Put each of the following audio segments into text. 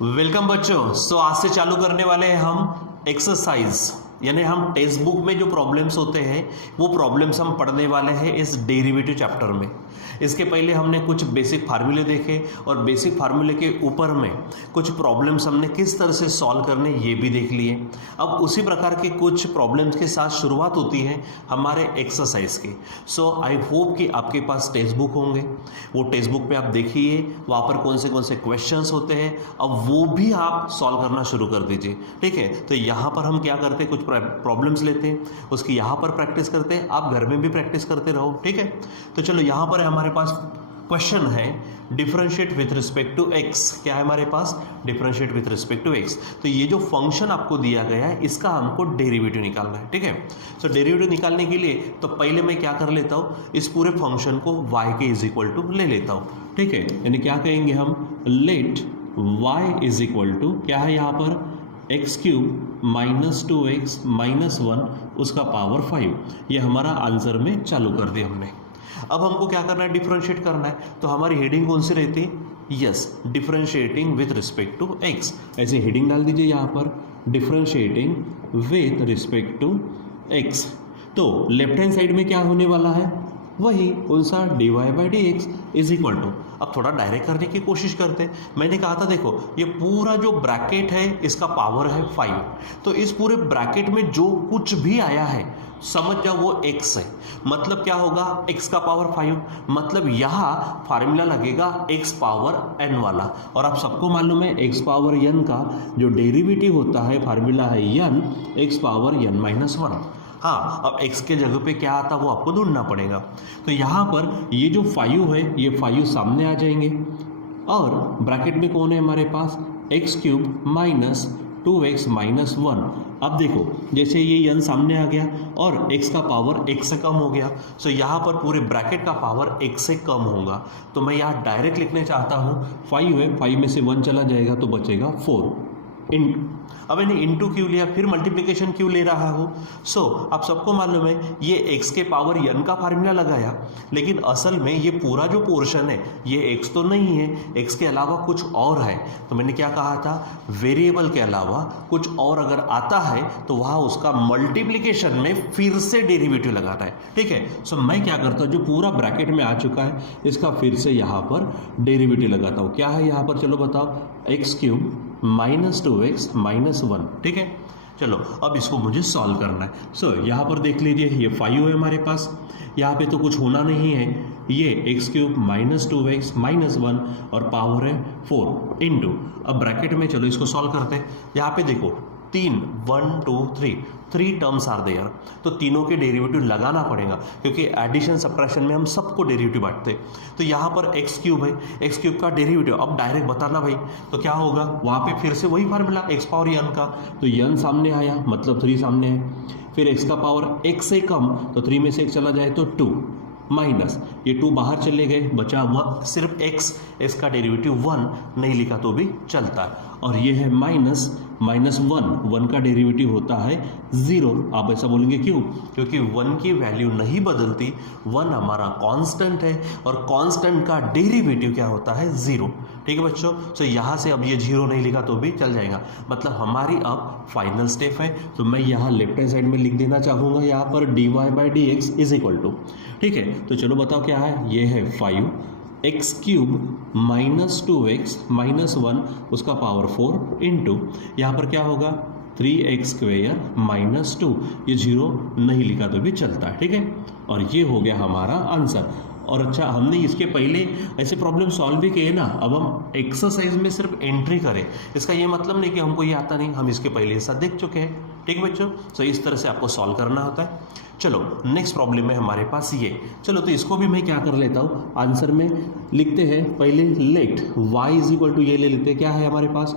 Welcome बच्चों। आज से चालू करने वाले हैं हम एक्सरसाइज, यानी हम टेक्स्ट बुक में जो प्रॉब्लम्स होते हैं वो प्रॉब्लम्स हम पढ़ने वाले हैं इस डेरिवेटिव चैप्टर में। इसके पहले हमने कुछ बेसिक फार्मूले देखे और बेसिक फार्मूले के ऊपर में कुछ प्रॉब्लम्स हमने किस तरह से सॉल्व करने ये भी देख लिए। अब उसी प्रकार के कुछ प्रॉब्लम्स के साथ शुरुआत होती है हमारे एक्सरसाइज की। सो आई होप कि आपके पास टेक्स्ट बुक होंगे, वो टेक्स्ट बुक पे आप देखिए वहाँ पर कौन से क्वेश्चंस होते हैं, अब वो भी आप सॉल्व करना शुरू कर दीजिए। ठीक है, तो यहाँ पर हम क्या करते हैं, कुछ प्रॉब्लम्स लेते हैं, उसकी यहाँ पर प्रैक्टिस करते हैं, आप घर में भी प्रैक्टिस करते रहो। ठीक है, तो चलो यहाँ पर हमारे पास क्वेश्चन है differentiate with respect to x. क्या है हमारे पास? Differentiate with respect to x. तो ये जो फंक्शन आपको दिया गया है इसका हमको डेरिवेटिव निकालना है। ठीक है, सो डेरिवेटिव निकालने के लिए तो पहले मैं क्या कर लेता हूँ, इस पूरे फंक्शन को y के इज इक्वल टू ले लेता हूँ। ठीक है, यानी क्या कहेंगे हम, let y is equal to क्या है यहाँ पर, x cube minus 2x minus 1 उसका पावर 5। ये हमारा आंसर में चालू कर दिया हमने। अब हमको क्या करना है, डिफरेंशिएट करना है। तो हमारी हेडिंग कौन सी रहती है? Yes, differentiating with respect to x. ऐसे हेडिंग डाल दीजिए यहाँ पर, differentiating with respect to x. तो लेफ्ट हैंड साइड में क्या होने वाला है, वही उनसा dy by d x is equal to. अब थोड़ा डायरेक्ट करने की कोशिश करते हैं। मैंने कहा था देखो ये पूरा जो ब्रैकेट है इसका पावर है 5, तो इस पूरे ब्रैकेट में जो कुछ भी आया है समझ जाओ वो x है। मतलब क्या होगा, x का पावर 5, मतलब यहाँ फार्मूला लगेगा x पावर n वाला। और आप सबको मालूम है x पावर n का जो डेरिवेटिव होता है फार्मूला है n x power n minus 1। हाँ, अब x के जगह पे क्या आता वो आपको ढूंढना पड़ेगा। तो यहाँ पर ये जो 5 है ये 5 सामने आ जाएंगे और ब्रैकेट में कौन है हमारे पास, x cube minus 2x minus 1। अब देखो जैसे ये n सामने आ गया और x का पावर x से कम हो गया, सो यहाँ पर पूरे ब्रैकेट का पावर x से कम होगा। तो मैं यहाँ डायरेक्ट लिखने चाहता हूँ 5 है, 5 में से 1 चला जाएगा तो बचेगा 4। अब मैंने इंटू क्यों लिया, फिर मल्टीप्लिकेशन क्यों ले रहा हूँ? आप सबको मालूम है ये x के पावर n का फार्मूला लगाया, लेकिन असल में ये पूरा जो पोर्शन है ये x तो नहीं है, x के अलावा कुछ और है। तो मैंने क्या कहा था, वेरिएबल के अलावा कुछ और अगर आता है तो वहाँ उसका मल्टीप्लिकेशन में फिर से डेरिवेटिव लगाना है। ठीक है, सो मैं क्या करता हूँ, जो पूरा ब्रैकेट में आ चुका है इसका फिर से यहाँ पर डेरिवेटिव लगाता हूँ। क्या है यहाँ पर, चलो बताओ, x cube minus 2x minus 1। ठीक है, चलो अब इसको मुझे सॉल्व करना है। यहाँ पर देख लीजिए ये 5 है हमारे पास, यहाँ पे तो कुछ होना नहीं है, ये x cube minus 2x minus 1 और पावर है 4 इंटू। अब ब्रैकेट में चलो इसको सॉल्व करते हैं। यहाँ पे देखो 1 2 3 टर्म्स आर देयर, तो तीनों के डेरिवेटिव लगाना पड़ेगा क्योंकि एडिशन सब्ट्रैक्शन में हम सबको डेरिवेटिव बांटते हैं। तो यहाँ पर एक्स क्यूब है, एक्स क्यूब का डेरिवेटिव अब डायरेक्ट बताना भाई, तो क्या होगा, वहाँ पे फिर से वही फार्मूला एक्स पावर n का, तो n सामने आया मतलब 3 सामने है, फिर x का पावर x से कम तो 3 में से 1 चला जाए तो 2 माइनस ये 2 बाहर चले गए, बचा हुआ सिर्फ x का डेरिवेटिव 1 नहीं लिखा तो भी चलता है, और ये है माइनस 1 का डेरिवेटिव होता है 0। आप ऐसा बोलेंगे क्यों, क्योंकि 1 की वैल्यू नहीं बदलती, 1 हमारा कांस्टेंट है और कांस्टेंट का डेरिवेटिव क्या होता है, 0। ठीक है बच्चों, तो यहाँ से अब ये 0 नहीं लिखा तो भी चल जाएगा, मतलब हमारी अब फाइनल स्टेप है। तो मैं यहाँ लेफ्ट हैंड साइड में लिख देना चाहूँगा यहाँ पर dy by d x is equal to. ठीक है, तो चलो बताओ क्या है, ये है 5 x cube minus 2x minus 1 उसका पावर 4 इंटू यहाँ पर क्या होगा 3x स्क्वेयर माइनस 2, ये 0 नहीं लिखा तो भी चलता है। ठीक है, और ये हो गया हमारा आंसर। और अच्छा, हमने इसके पहले ऐसे प्रॉब्लम सॉल्व भी किए ना, अब हम एक्सरसाइज में सिर्फ एंट्री करें, इसका ये मतलब नहीं कि हमको ये आता नहीं, हम इसके पहले ये सब देख चुके हैं। ठीक है बच्चों, तो इस तरह से आपको सॉल्व करना होता है। चलो नेक्स्ट प्रॉब्लम है हमारे पास ये, चलो तो इसको भी मैं क्या कर लेता हूँ, आंसर में लिखते हैं पहले let y is equal to, ये ले लेते हैं, क्या है हमारे पास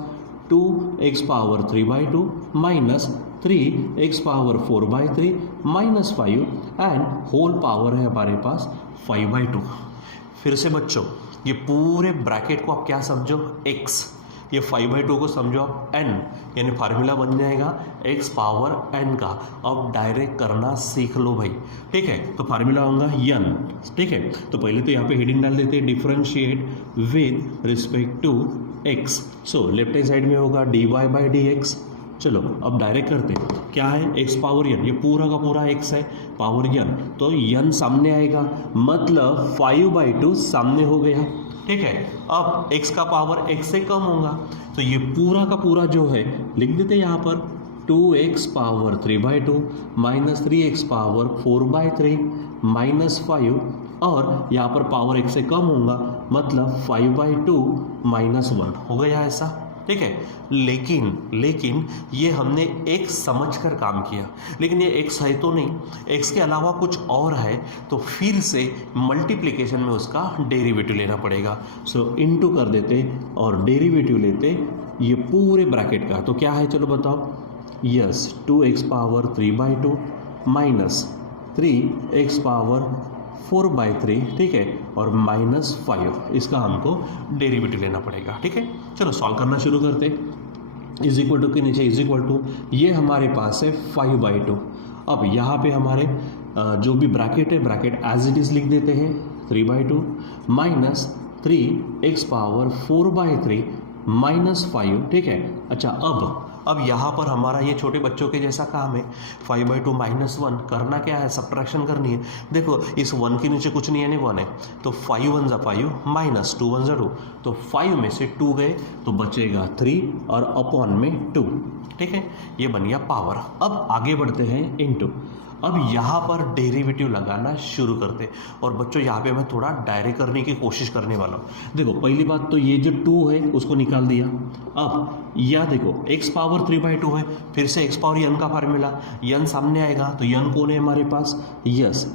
2x power 3 by 2 minus 3x power 4 by 3 minus 5 and whole power है हमारे पास 5 बाई 2। फिर से बच्चों ये पूरे ब्रैकेट को आप क्या समझो, x, ये 5/2 को समझो आप n, यानी फार्मूला बन जाएगा x पावर n का। अब डायरेक्ट करना सीख लो भाई, ठीक है। तो फार्मूला होगा n, ठीक है। तो पहले तो यहाँ पे हेडिंग डाल देते हैं differentiate with respect to x। So left hand side में होगा dy/dx। चलो अब डायरेक्ट करते हैं, क्या है x पावर n, ये पूरा का पूरा x है, पावर n, तो n सामने आएगा, मतलब 5/2 सामने हो गया, ठीक है। अब x का पावर x से कम होगा, तो ये पूरा का पूरा जो है लिख देते हैं यहाँ पर 2x power 3/2 minus 3x power 4/3 minus 5, और यहाँ पर पावर x से कम होगा, मतलब 5/2 माइनस 1 हो गया ऐसा, ठीक है। लेकिन ये हमने x समझकर काम किया, लेकिन ये x है तो नहीं, x के अलावा कुछ और है, तो फिर से मल्टीप्लिकेशन में उसका डेरिवेटिव लेना पड़ेगा। सो इनटू कर देते और डेरिवेटिव लेते ये पूरे ब्रैकेट का, तो क्या है चलो बताओ, yes 2x power 3/2 minus 3x power 4/3, ठीक है, और माइनस 5, इसका हमको डेरिवेटिव लेना पड़ेगा, ठीक है। चलो सॉल्व करना शुरू करते, इज इक्वल टू के नीचे इज इक्वल टू, ये हमारे पास है 5/2। अब यहाँ पे हमारे जो भी ब्रैकेट है, ब्रैकेट एज इट इज़ लिख देते हैं 3/2 माइनस 3x पावर 4/3 माइनस 5, ठीक है। अच्छा अब यहाँ पर हमारा ये छोटे बच्चों के जैसा काम है, 5/2 माइनस 1 करना क्या है, सब्ट्रैक्शन करनी है। देखो इस 1 के नीचे कुछ नहीं है, 1 है, तो 5 1 जा 5 माइनस 2 1 जा 2, तो 5 में से 2 गए तो बचेगा 3 और अपॉन में 2, ठीक है। ये बन गया पावर। अब आगे बढ़ते हैं इनटू, अब यहाँ पर डेरिवेटिव लगाना शुरू करते, और बच्चों यहाँ पे मैं थोड़ा डायरेक्ट करने की कोशिश करने वाला हूँ। देखो पहली बात तो ये जो 2 है उसको निकाल दिया। अब यह देखो x पावर 3/2 है, फिर से x पावर n का फार्मूला, n सामने आएगा, तो n कौन है हमारे पास, यस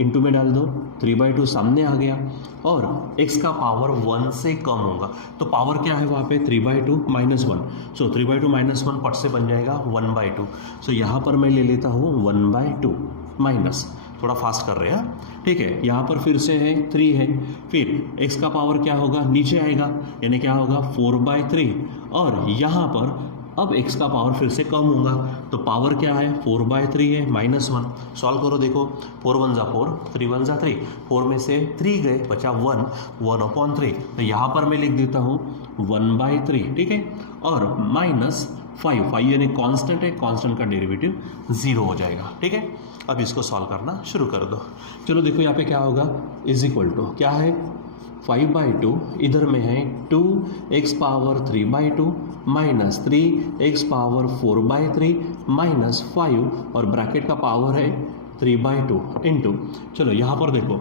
इनटू में डाल दो, 3/2 सामने आ गया, और x का पावर 1 से कम होगा, तो पावर क्या है वहाँ पे 3/2 माइनस 1, सो 3/2 माइनस 1 पट से बन जाएगा 1/2। सो यहाँ पर मैं ले लेता हूँ 1/2 माइनस, थोड़ा फास्ट कर रहे हैं, ठीक है। यहाँ पर फिर से है 3 है, फिर x का पावर क्या होगा, नीचे आएगा, यानी क्या होगा 4/3, और यहाँ पर अब x का पावर फिर से कम होगा, तो पावर क्या है 4/3 है माइनस 1। सॉल्व करो, देखो 4 1 जा 4, 3 1 जा 3, 4 में से 3 गए, बचा 1/3, तो यहाँ पर मैं लिख देता हूँ 1/3, ठीक है, और माइनस 5 यानी कांस्टेंट है, कांस्टेंट का डेरिवेटिव 0 हो जाएगा, ठीक है। अब इसको सॉल्व करना शुरू कर दो। चलो देखो यहाँ पे क्या होगा, इज इक्वल टू क्या है 5/2, इधर में है 2x power 3/2 minus 3x power 4/3 minus 5, और ब्रैकेट का पावर है 3/2 इनटू, चलो यहाँ पर देखो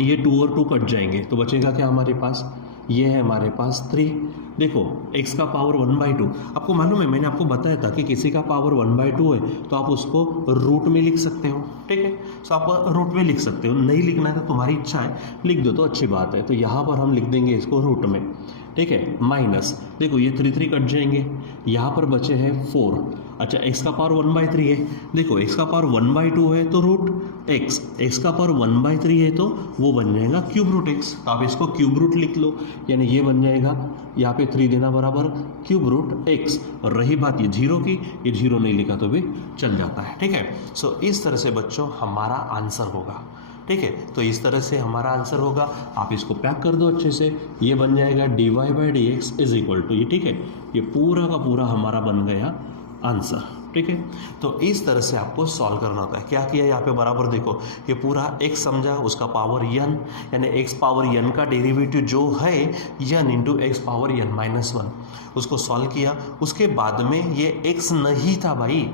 ये 2 और 2 कट जाएंगे, तो बचेगा क्या हमारे पास, ये है हमारे पास 3। देखो x का पावर 1/2, आपको मालूम है मैंने आपको बताया था कि किसी का पावर 1/2 है तो आप उसको रूट में लिख सकते हो, ठीक है। तो आप रूट में लिख सकते हो, नहीं लिखना है तो तुम्हारी इच्छा है, लिख दो तो अच्छी बात है। तो यहाँ पर हम लिख देंगे इसको रूट में, ठीक है, माइनस देखो ये 3 कट जाएंगे, यहाँ पर बचे हैं 4। अच्छा x का पावर 1/3 है, देखो x का पावर 1/2 है तो रूट x का पावर 1/3 है तो वो बन जाएगा क्यूब रूट x, तो आप इसको क्यूब रूट लिख लो, यानी ये बन जाएगा यहाँ पे 3 देना बराबर क्यूब रूट x। और रही बात ये 0 की, ये 0 नहीं लिखा तो भी चल जाता है, ठीक है। सो इस तरह से बच्चों हमारा आंसर होगा, ठीक है। तो इस तरह से हमारा आंसर होगा, आप इसको पैक कर दो अच्छे से, ये बन जाएगा dy/dx इज इक्वल टू ये, ठीक है, ये पूरा का पूरा हमारा बन गया आंसर, ठीक है। तो इस तरह से आपको सॉल्व करना होता है। क्या किया यहाँ पे बराबर देखो, ये पूरा x समझा, उसका पावर n, यानी x पावर n का डेरिवेटिव जो है n into x power n minus 1, उसको सॉल्व किया। उसके बाद में ये x नहीं था भाई,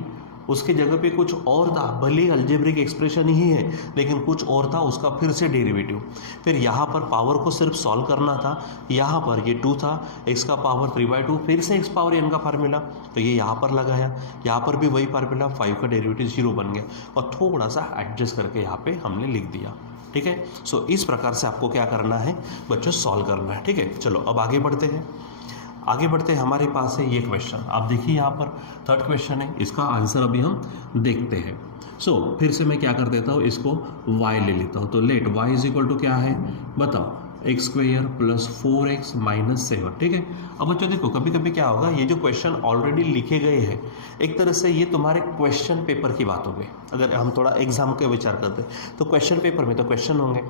उसके जगह पे कुछ और था, भले अलजेब्रिक एक्सप्रेशन ही है लेकिन कुछ और था, उसका फिर से डेरिवेटिव। फिर यहाँ पर पावर को सिर्फ सॉल्व करना था, यहाँ पर ये 2 था, x का पावर 3/2, फिर से x पावर n का फार्मूला, तो ये यहाँ पर लगाया, यहाँ पर भी वही फार्मूला, 5 का डेरिवेटिव 0 बन गया, और थोड़ा सा एडजस्ट करके यहाँ पे हमने लिख दिया, ठीक है। सो इस प्रकार से आपको क्या करना है बच्चों, सॉल्व करना है, ठीक है। चलो अब आगे बढ़ते हैं, हमारे पास है ये क्वेश्चन, आप देखिए यहाँ पर 3rd क्वेश्चन है, इसका आंसर अभी हम देखते हैं। फिर से मैं क्या कर देता हूँ, इसको y ले लेता हूँ, तो let y is equal to क्या है बताओ, x square plus 4x minus 7, ठीक है। अब बच्चों देखो कभी कभी क्या होगा, ये जो क्वेश्चन ऑलरेडी लिखे गए हैं एक तरह से ये तुम्हारे क्वेश्चन पेपर की बात हो गई। अगर हम थोड़ा एग्जाम का विचार करते हैं तो क्वेश्चन पेपर में तो क्वेश्चन होंगे,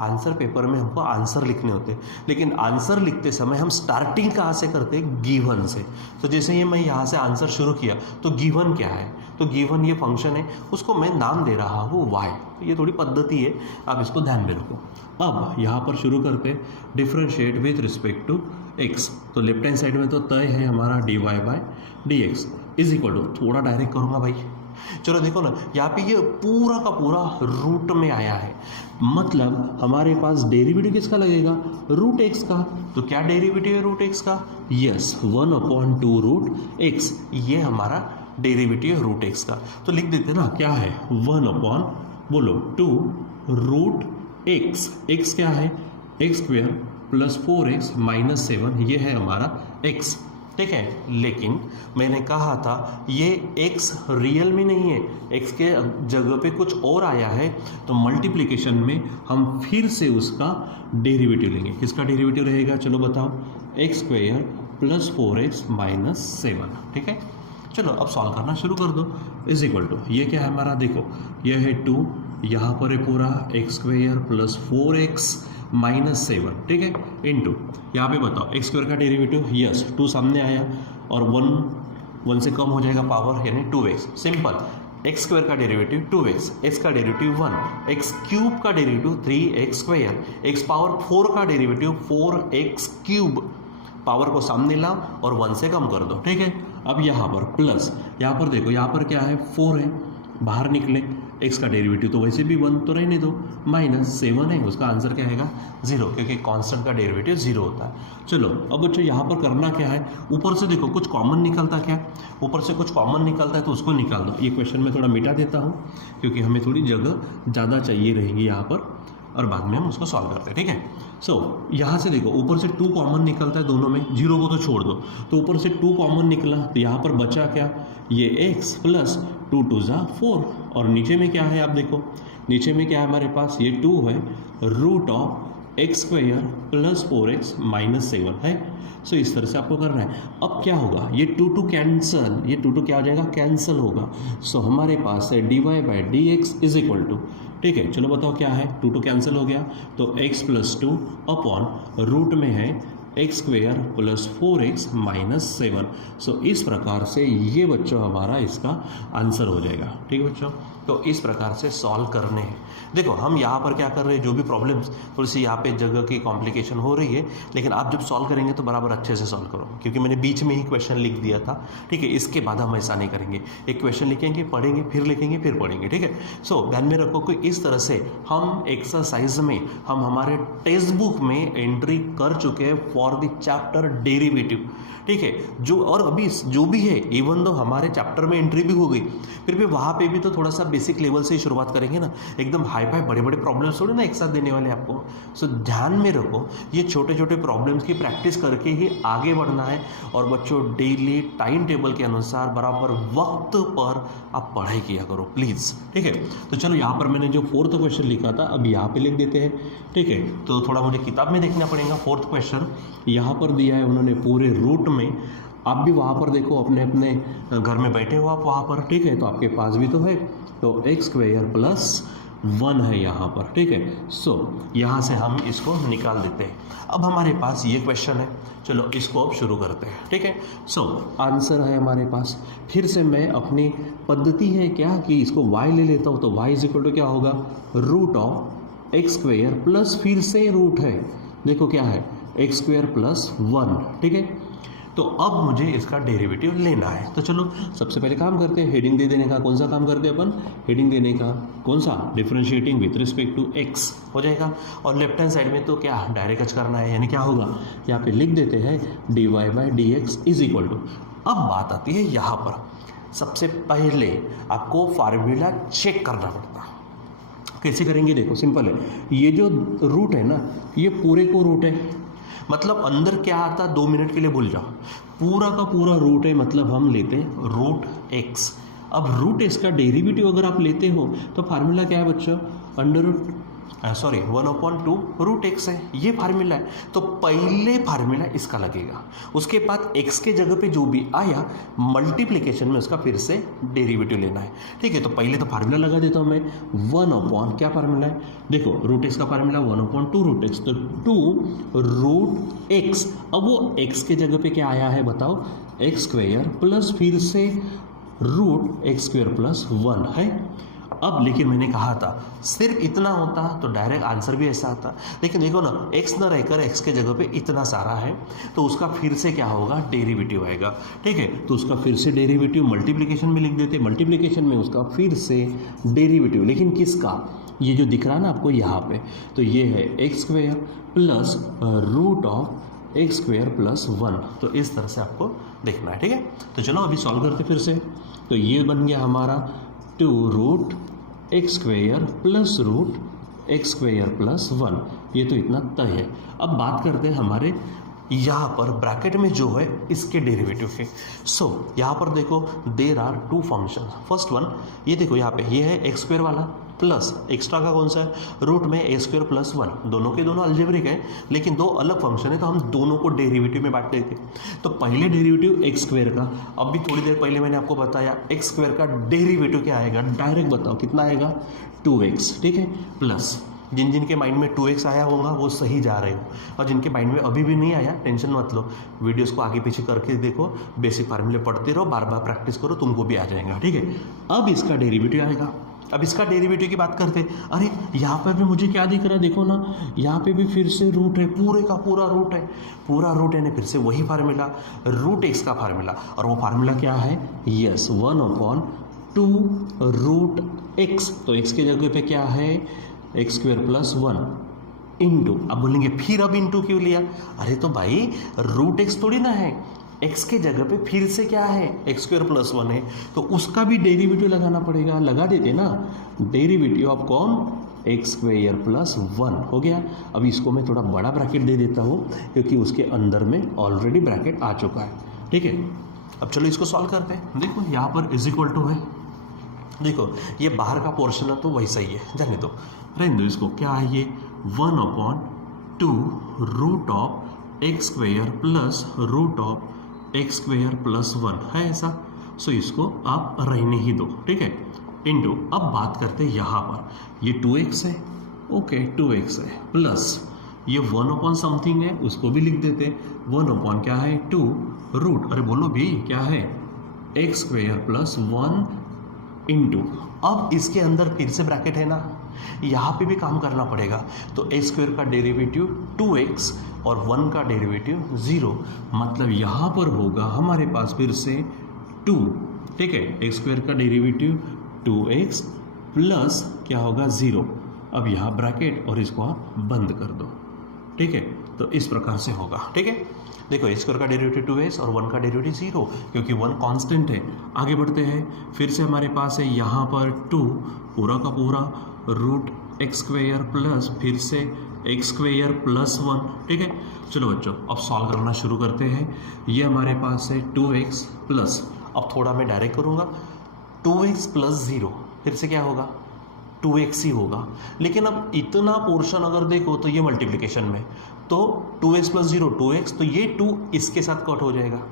आंसर पेपर में हमको आंसर लिखने होते हैं। लेकिन आंसर लिखते समय हम स्टार्टिंग कहाँ से करते हैं, गिवन से। तो जैसे ये मैं यहाँ से आंसर शुरू किया तो गिवन क्या है, तो गिवन ये फंक्शन है, उसको मैं नाम दे रहा हूँ y। ये थोड़ी पद्धति है, आप इसको ध्यान में रखो। अब यहाँ पर शुरू करते differentiate with respect to x। तो लेफ्ट हैंड साइड में तो तय है हमारा dy/dx इज इक्वल टू, थोड़ा डायरेक्ट करूँगा भाई, चलो देखो ना यहाँ पे ये पूरा का पूरा रूट में आया है, मतलब हमारे पास डेरिवेटिव किसका लगेगा, रूट एक्स का। तो क्या डेरिवेटिव है रूट एक्स का, यस 1/2 रूट एक्स, ये हमारा डेरिवेटिव है रूट एक्स का। तो लिख देते ना क्या है 1/2 रूट एक्स, एक्स क्या है x square plus 4x minus 7, ये है हमारा x, ठीक है। लेकिन मैंने कहा था ये x रियल में नहीं है, x के जगह पे कुछ और आया है, तो मल्टीप्लिकेशन में हम फिर से उसका डेरिवेटिव लेंगे। किसका डेरिवेटिव रहेगा, चलो बताओ, x square plus 4x minus 7, ठीक है। चलो अब सॉल्व करना शुरू कर दो। इज इक्वल टू ये क्या है हमारा, देखो ये है 2, यहाँ पर है पूरा x square plus 4x minus 7, ठीक है, इनटू यहाँ पे बताओ एक्स स्क्वायर का डेरिवेटिव, यस 2 सामने आया और 1 से कम हो जाएगा पावर, यानी 2x। सिंपल, एक्स स्क्वायर का डेरिवेटिव 2x, एक्स का डेरिवेटिव 1, एक्स क्यूब का derivative 3x square, x power 4 का डेरिवेटिव 4x क्यूब, पावर को सामने लाओ और 1 से कम कर दो, ठीक है। अब यहाँ पर प्लस, यहाँ पर देखो यहाँ पर क्या है 4 है, बाहर निकले, x का डेरिवेटिव तो वैसे भी 1 तो रहने दो, माइनस 7 है, उसका आंसर क्या आएगा 0, क्योंकि कांस्टेंट का डेरिवेटिव 0 होता है। चलो अब बच्चों यहाँ पर करना क्या है, ऊपर से देखो कुछ कॉमन निकलता, क्या ऊपर से कुछ कॉमन निकलता है तो उसको निकाल दो। ये क्वेश्चन में थोड़ा मिटा देता हूँ क्योंकि हमें थोड़ी जगह ज़्यादा चाहिए रहेगी यहाँ पर, और बाद में हम उसको सॉल्व करते हैं, ठीक है। सो यहाँ से देखो ऊपर से 2 कॉमन निकलता है दोनों में, 0 को तो छोड़ दो, तो ऊपर से 2 कॉमन निकला तो यहाँ पर बचा क्या, ये x प्लस 2 2 ज़ा 4, और नीचे में क्या है आप देखो, नीचे में क्या है हमारे पास, ये 2 है root of x square plus 4x minus 7 है। सो इस तरह से आपको करना है। अब क्या होगा, ये 2 कैंसल, ये 2 क्या हो जाएगा, कैंसल होगा। सो हमारे पास है dy/dx इज इक्वल टू, ठीक है। चलो बताओ क्या है, 2 कैंसिल हो गया तो x प्लस 2 अपॉन रूट में है x square plus 4x minus 7। सो इस प्रकार से ये बच्चों हमारा इसका आंसर हो जाएगा, ठीक है बच्चों। तो इस प्रकार से सॉल्व करने हैं। देखो हम यहाँ पर क्या कर रहे हैं, जो भी प्रॉब्लम्स थोड़ी सी यहाँ पे जगह की कॉम्प्लिकेशन हो रही है, लेकिन आप जब सॉल्व करेंगे तो बराबर अच्छे से सॉल्व करो, क्योंकि मैंने बीच में ही क्वेश्चन लिख दिया था, ठीक है। इसके बाद हम ऐसा नहीं करेंगे, एक क्वेश्चन लिखेंगे, पढ़ेंगे, फिर लिखेंगे, फिर पढ़ेंगे, ठीक है। सो ध्यान में रखो कि इस तरह से हम एक्सरसाइज में हम हमारे टेक्स्ट बुक में एंट्री कर चुके हैं फॉर द चैप्टर डेरिवेटिव, ठीक है। जो और अभी जो भी है, इवन दो हमारे चैप्टर में एंट्री भी हो गई, फिर भी वहाँ पे भी तो थोड़ा सा बेसिक लेवल से ही शुरुआत करेंगे ना, एकदम हाई फाई बड़े बड़े प्रॉब्लम्स थोड़े ना एक साथ देने वाले आपको। सो ध्यान में रखो, ये छोटे छोटे प्रॉब्लम्स की प्रैक्टिस करके ही आगे बढ़ना है। और बच्चों डेली टाइम टेबल के अनुसार बराबर वक्त पर आप पढ़ाई किया करो प्लीज़, ठीक है। तो चलो यहाँ पर मैंने जो 4th क्वेश्चन लिखा था अब यहाँ पे लिख देते हैं, ठीक है। तो थोड़ा मुझे किताब में देखना पड़ेगा। 4th क्वेश्चन यहाँ पर दिया है उन्होंने पूरे रूट में, आप भी वहाँ पर देखो, अपने अपने घर में बैठे हो आप वहाँ पर, ठीक है। तो आपके पास भी तो है, तो एक्स स्क्वायर प्लस 1 है यहाँ पर, ठीक है। सो यहाँ से हम इसको निकाल देते हैं। अब हमारे पास ये क्वेश्चन है, चलो इसको अब शुरू करते हैं, ठीक है। सो आंसर है हमारे पास, फिर से मैं अपनी पद्धति है क्या कि इसको y ले लेता हूँ, तो y इज इक्वल टू क्या होगा, root of x square plus फिर से रूट है, देखो क्या है एक्स स्क्वायर प्लस 1, ठीक है। तो अब मुझे इसका डेरिवेटिव लेना है। तो चलो सबसे पहले काम करते हैं, हेडिंग दे देने का। कौन सा काम करते हैं अपन, हेडिंग देने का, कौन सा, differentiating with respect to x हो जाएगा। और लेफ्ट हैंड साइड में तो क्या डायरेक्ट एच करना है, यानी क्या होगा, यहाँ पे लिख देते हैं dy/dx इज इक्वल टू। अब बात आती है यहाँ पर, सबसे पहले आपको फार्मूला चेक करना पड़ता है। कैसे करेंगे, देखो सिंपल है, ये जो रूट है ना, ये पूरे को रूट है, मतलब अंदर क्या आता 2 मिनट के लिए भूल जाओ, पूरा का पूरा रूट है, मतलब हम लेते हैं रूट एक्स। अब रूट एक्स का डेरिवेटिव अगर आप लेते हो तो फार्मूला क्या है बच्चों, under root sorry 1/2 root x है, ये फार्मूला है। तो पहले फार्मूला इसका लगेगा, उसके बाद एक्स के जगह पे जो भी आया मल्टीप्लिकेशन में उसका फिर से डेरिवेटिव लेना है। ठीक है, तो पहले तो फार्मूला लगा देता हूँ मैं 1/, क्या फार्मूला है, देखो रूट एक्स का फार्मूला 1/2 रूट एक्स, तो 2 रूट एक्स। अब वो एक्स के जगह पे क्या आया है बताओ, एक्स स्क्वेयर प्लस फिर से रूट एक्स स्क्वेयर प्लस 1 है। अब लेकिन मैंने कहा था सिर्फ इतना होता तो डायरेक्ट आंसर भी ऐसा आता, लेकिन देखो ना x न रहकर x के जगह पे इतना सारा है, तो उसका फिर से क्या होगा, डेरिवेटिव आएगा। ठीक है, तो उसका फिर से डेरिवेटिव मल्टीप्लिकेशन में लिख देते, मल्टीप्लिकेशन में उसका फिर से डेरिवेटिव, लेकिन किसका, ये जो दिख रहा है ना आपको यहाँ पे, तो ये है x square plus root of x square plus 1। तो इस तरह से आपको देखना है। ठीक है, तो चलो अभी सॉल्व करते फिर से। तो ये बन गया हमारा 2 root x square plus root x square plus 1, ये तो इतना तय है। अब बात करते हैं हमारे यहाँ पर ब्रैकेट में जो है इसके डेरिवेटिव के। सो यहाँ पर देखो there are 2 function. First one ये देखो यहाँ पे, ये है एक्स स्क्वेयर वाला प्लस एक्स्ट्रा का कौन सा है, रूट में ए स्क्वेयर प्लस 1, दोनों के दोनों अलजेब्रिक है लेकिन दो अलग फंक्शन है, तो हम दोनों को डेरिवेटिव में बांट देते। तो पहले डेरिवेटिव एक्स स्क्वेयर का, अब भी थोड़ी देर पहले मैंने आपको बताया एक्स स्क्वेयर का डेरिवेटिव क्या आएगा, डायरेक्ट बताओ कितना आएगा, 2x। ठीक है, प्लस जिन जिन के माइंड में 2x आया होगा वो सही जा रहे हो, और जिनके माइंड में अभी भी नहीं आया टेंशन मत लो, वीडियोस को आगे पीछे करके देखो, बेसिक फार्मूले पढ़ते रहो, बार बार प्रैक्टिस करो, तुमको भी आ जाएगा। ठीक है, अब इसका डेरिवेटिव आएगा। अब इसका डेरिवेटिव की बात करते हैं। अरे यहाँ पर भी मुझे क्या दिख रहा है, देखो ना यहाँ पे भी फिर से रूट है, पूरे का पूरा रूट है, पूरा रूट है ना, फिर से वही फार्मूला रूट एक्स का फार्मूला, और वो फार्मूला क्या है, यस 1/2 रूट एक्स। तो एक्स के जगह पे क्या है, एक्स स्क्वेयर प्लस 1 इंटू, अब बोलेंगे फिर अब इंटू क्यों लिया, अरे तो भाई रूट एक्स थोड़ी ना है, x के जगह पे फिर से क्या है, एक्स स्क्वेयर प्लस 1 है, तो उसका भी डेरिवेटिव लगाना पड़ेगा, लगा देते ना, डेरिवेटिव ऑफ कौन, एक्स स्क्वेयर प्लस 1 हो गया। अब इसको मैं थोड़ा बड़ा ब्रैकेट दे देता हूँ क्योंकि उसके अंदर में ऑलरेडी ब्रैकेट आ चुका है। ठीक है, अब चलो इसको सॉल्व करते हैं। देखो यहाँ पर इज इक्वल टू है, देखो ये बाहर का पोर्शन है तो वैसा ही है, जाने दो, रहने दो इसको, क्या है ये 1/2 root of x square plus root of x square plus 1 है ऐसा, सो इसको आप रहने ही दो। ठीक है, इंटू, अब बात करते हैं यहाँ पर, ये 2x है, ओके 2x है, प्लस ये 1 समथिंग है, उसको भी लिख देते, 1 क्या है 2 रूट, अरे बोलो भी क्या है, एक्स स्क्वेयर प्लस 1 इंटू, अब इसके अंदर फिर से ब्रैकेट है ना, यहाँ पे भी काम करना पड़ेगा, तो एक्स स्क्वेयर का डेरिवेटिव 2x और 1 का डेरिवेटिव 0, मतलब यहाँ पर होगा हमारे पास फिर से 2। ठीक है, एक्स स्क्वेयर का डेरिवेटिव 2x प्लस क्या होगा 0, अब यहाँ ब्रैकेट और इसको आप बंद कर दो। ठीक है, तो इस प्रकार से होगा। ठीक है, देखो एक्स स्क्वायर का डेरिवेटिव 2x और 1 का डेरिवेटिव 0, क्योंकि 1 कांस्टेंट है। आगे बढ़ते हैं, फिर से हमारे पास है यहाँ पर 2 पूरा का पूरा रूट एक्स स्क्वेयर प्लस फिर से एक्स स्क्वेयर प्लस 1। ठीक है, चलो बच्चों अब सॉल्व करना शुरू करते हैं। ये हमारे पास है 2x प्लस, अब थोड़ा मैं डायरेक्ट करूँगा, 2x प्लस 0 फिर से क्या होगा, 2x ही होगा, लेकिन अब इतना पोर्शन अगर देखो तो ये मल्टीप्लिकेशन में, तो 2x प्लस 0 2x, तो ये 2 इसके साथ कट हो जाएगा,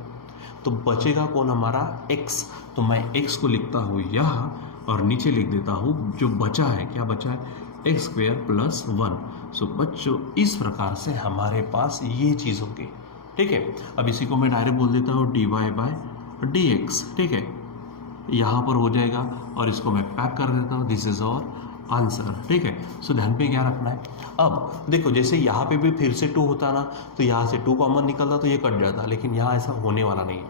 तो बचेगा कौन हमारा x, तो मैं x को लिखता हूँ यहाँ और नीचे लिख देता हूँ जो बचा है, क्या बचा है, एक्स स्क्वेयर प्लस 1। सो बच्चों इस प्रकार से हमारे पास ये चीज़ होगी। ठीक है, अब इसी को मैं डायरेक्ट बोल देता हूँ dy/dx। ठीक है, यहाँ पर हो जाएगा और इसको मैं पैक कर देता हूँ, दिस इज और आंसर। ठीक है, सो ध्यान पे क्या रखना है, अब देखो जैसे यहाँ पे भी फिर से 2 होता ना, तो यहाँ से 2 कॉमन निकलता तो ये कट जाता, लेकिन यहाँ ऐसा होने वाला नहीं है।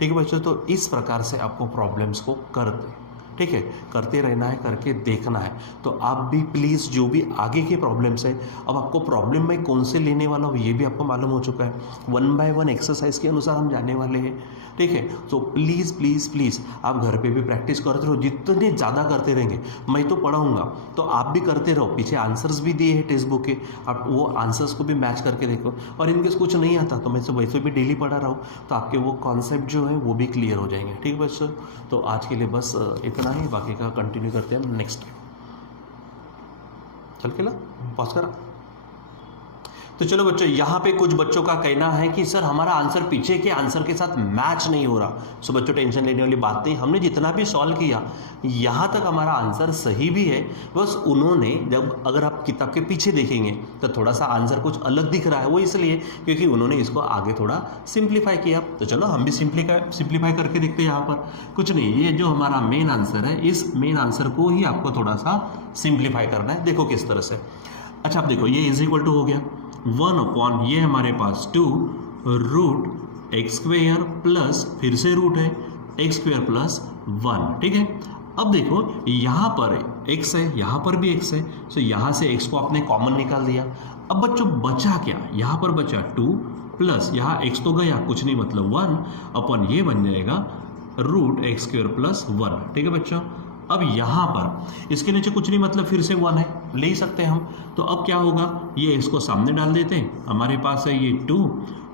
ठीक है बच्चों, तो इस प्रकार से आपको प्रॉब्लम्स को करते, ठीक है, करते रहना है, करके देखना है। तो आप भी प्लीज़ जो भी आगे के प्रॉब्लम्स है, अब आपको प्रॉब्लम में कौन से लेने वाला हो ये भी आपको मालूम हो चुका है, 1 बाय 1 एक्सरसाइज के अनुसार हम जाने वाले हैं। ठीक है, तो प्लीज़ प्लीज़ प्लीज़ आप घर पे भी प्रैक्टिस करते रहो, जितने ज़्यादा करते रहेंगे, मैं तो पढ़ाऊँगा तो आप भी करते रहो, पीछे आंसर्स भी दिए हैं टेक्स्ट बुक के, आप वो आंसर्स को भी मैच करके देखो, और इनकेस कुछ नहीं आता तो मैं तो वैसे भी डेली पढ़ा रहा हूँ, तो आपके वो कॉन्सेप्ट जो है वो भी क्लियर हो जाएंगे। ठीक है बच्चों, तो आज के लिए बस इतना ही, बाकी का कंटिन्यू करते हैं नेक्स्ट टाइम। चल के ला पॉज करा। तो चलो बच्चों, यहाँ पे कुछ बच्चों का कहना है कि सर हमारा आंसर पीछे के आंसर के साथ मैच नहीं हो रहा। सो बच्चों टेंशन लेने वाली बात नहीं, हमने जितना भी सॉल्व किया यहाँ तक हमारा आंसर सही भी है, बस उन्होंने जब अगर आप किताब के पीछे देखेंगे तो थोड़ा सा आंसर कुछ अलग दिख रहा है, वो इसलिए क्योंकि उन्होंने इसको आगे थोड़ा सिंप्लीफाई किया। तो चलो हम भी सिंप्लीफाई करके देखते हैं। यहाँ पर कुछ नहीं, ये जो हमारा मेन आंसर है, इस मेन आंसर को ही आपको थोड़ा सा सिंप्लीफाई करना है। देखो किस तरह से। अच्छा आप देखो, ये इज इक्वल टू हो गया 1 अपॉन ये हमारे पास 2 रूट एक्स स्क्वेयर प्लस फिर से रूट है एक्स स्क्वेयर प्लस 1। ठीक है, अब देखो यहाँ पर x है, यहाँ पर भी x है, सो यहाँ से x को आपने कॉमन निकाल दिया। अब बच्चों बचा क्या, यहाँ पर बचा 2 प्लस यहाँ x तो गया कुछ नहीं मतलब 1 अपॉन ये बन जाएगा रूट एक्स स्क्वेयर प्लस 1। ठीक है बच्चों, अब यहाँ पर इसके नीचे कुछ नहीं मतलब फिर से 1 है, ले ही सकते हैं हम। तो अब क्या होगा, ये इसको सामने डाल देते हैं, हमारे पास है ये 2,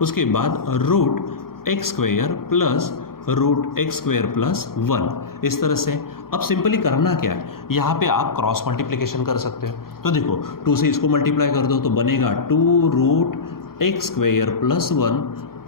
उसके बाद root x square plus root x square plus 1। इस तरह से अब सिंपली करना क्या है, यहाँ पे आप क्रॉस मल्टीप्लिकेशन कर सकते हो। तो देखो 2 से इसको मल्टीप्लाई कर दो तो बनेगा 2 root x square plus 1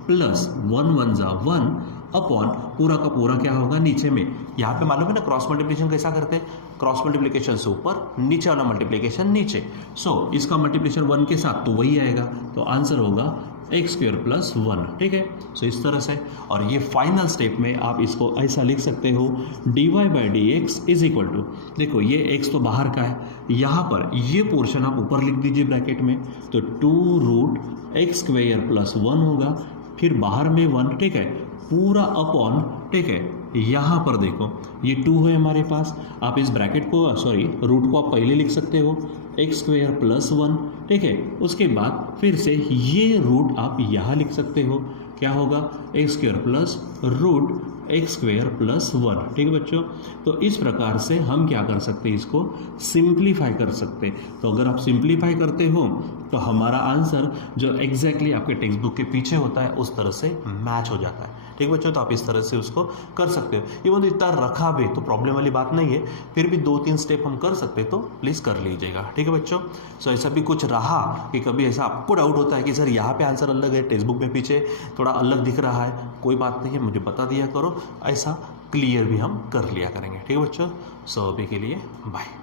plus 1 1 जा 1 अपॉन पूरा का पूरा क्या होगा नीचे में। यहाँ पे मालूम है ना क्रॉस मल्टीप्लिकेशन कैसा करते हैं, क्रॉस मल्टीप्लिकेशन से ऊपर, नीचे वाला मल्टीप्लिकेशन नीचे। सो इसका मल्टीप्लिकेशन 1 के साथ तो वही आएगा, तो आंसर होगा एक्स स्क्वेयर प्लस 1। ठीक है, सो इस तरह से। और ये फाइनल स्टेप में आप इसको ऐसा लिख सकते हो dy by d x is equal to, देखो ये x तो बाहर का है, यहाँ पर ये पोर्शन आप ऊपर लिख दीजिए ब्रैकेट में, तो 2 रूट एक्स स्क्वेयर प्लस 1 होगा, फिर बाहर में 1। ठीक है, पूरा अपॉन, ठीक है, यहाँ पर देखो ये 2 है हमारे पास, आप इस ब्रैकेट को रूट को आप पहले लिख सकते हो एक्स स्क्वेयर प्लस 1। ठीक है, उसके बाद फिर से ये रूट आप यहाँ लिख सकते हो, क्या होगा x square plus root x square plus 1। ठीक है बच्चों, तो इस प्रकार से हम क्या कर सकते हैं, इसको सिंप्लीफाई कर सकते हैं। तो अगर आप सिंप्लीफाई करते हो तो हमारा आंसर जो एग्जैक्टली आपके टेक्स्ट बुक के पीछे होता है उस तरह से मैच हो जाता है। ठीक बच्चों, तो आप इस तरह से उसको कर सकते हो। ये मतलब इतना रखा भी तो प्रॉब्लम वाली बात नहीं है, फिर भी 2-3 स्टेप हम कर सकते तो प्लीज़ कर लीजिएगा। ठीक है बच्चों, सो ऐसा भी कुछ रहा कि कभी ऐसा आपको डाउट होता है कि सर यहाँ पे आंसर अलग है, टेक्स्ट बुक में पीछे थोड़ा अलग दिख रहा है, कोई बात नहीं है, मुझे बता दिया करो, ऐसा क्लियर भी हम कर लिया करेंगे। ठीक है बच्चों, सो अभी के लिए बाय।